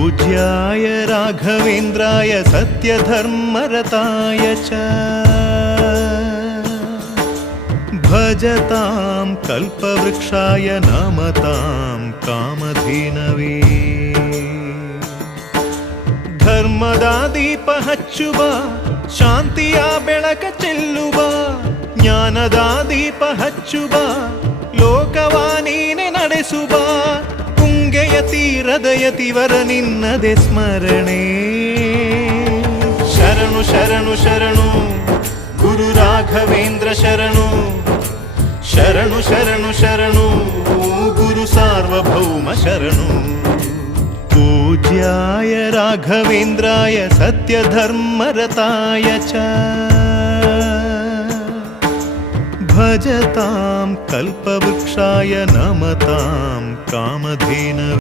पूज्याय राघवेन्द्राय सत्यधर्मरताय च भजतां कल्पवृक्षाय नमतां कामधेनवे ಧರ್ಮದ ದೀಪ ಹಚ್ಚುವ ಶಾಂತಿಯ ಬೆಳಕ ಚೆಲ್ಲುವ ಜ್ಞಾನದ ದೀಪ ಹಚ್ಚುವ ಲೋಕವ ನೀನೆ ನಡೆಸುವ ತುಂಗೆಯ ತೀರದ ಯತಿವರ ನಿನ್ನದೆ ಸ್ಮರಣೆ ಶರಣು ಶರಣು ಶರಣು ಗುರು ರಾಘವೇಂದ್ರ ಶರಣು ಶರಣು ಶರಣು ಶರಣು ಗುರು ಸಾರ್ವಭೌಮ ಶರಣು पूज्याय राघवेन्द्राय सत्यधर्मरताय च भजतां कल्पवृक्षाय नमतां कामधेनवे।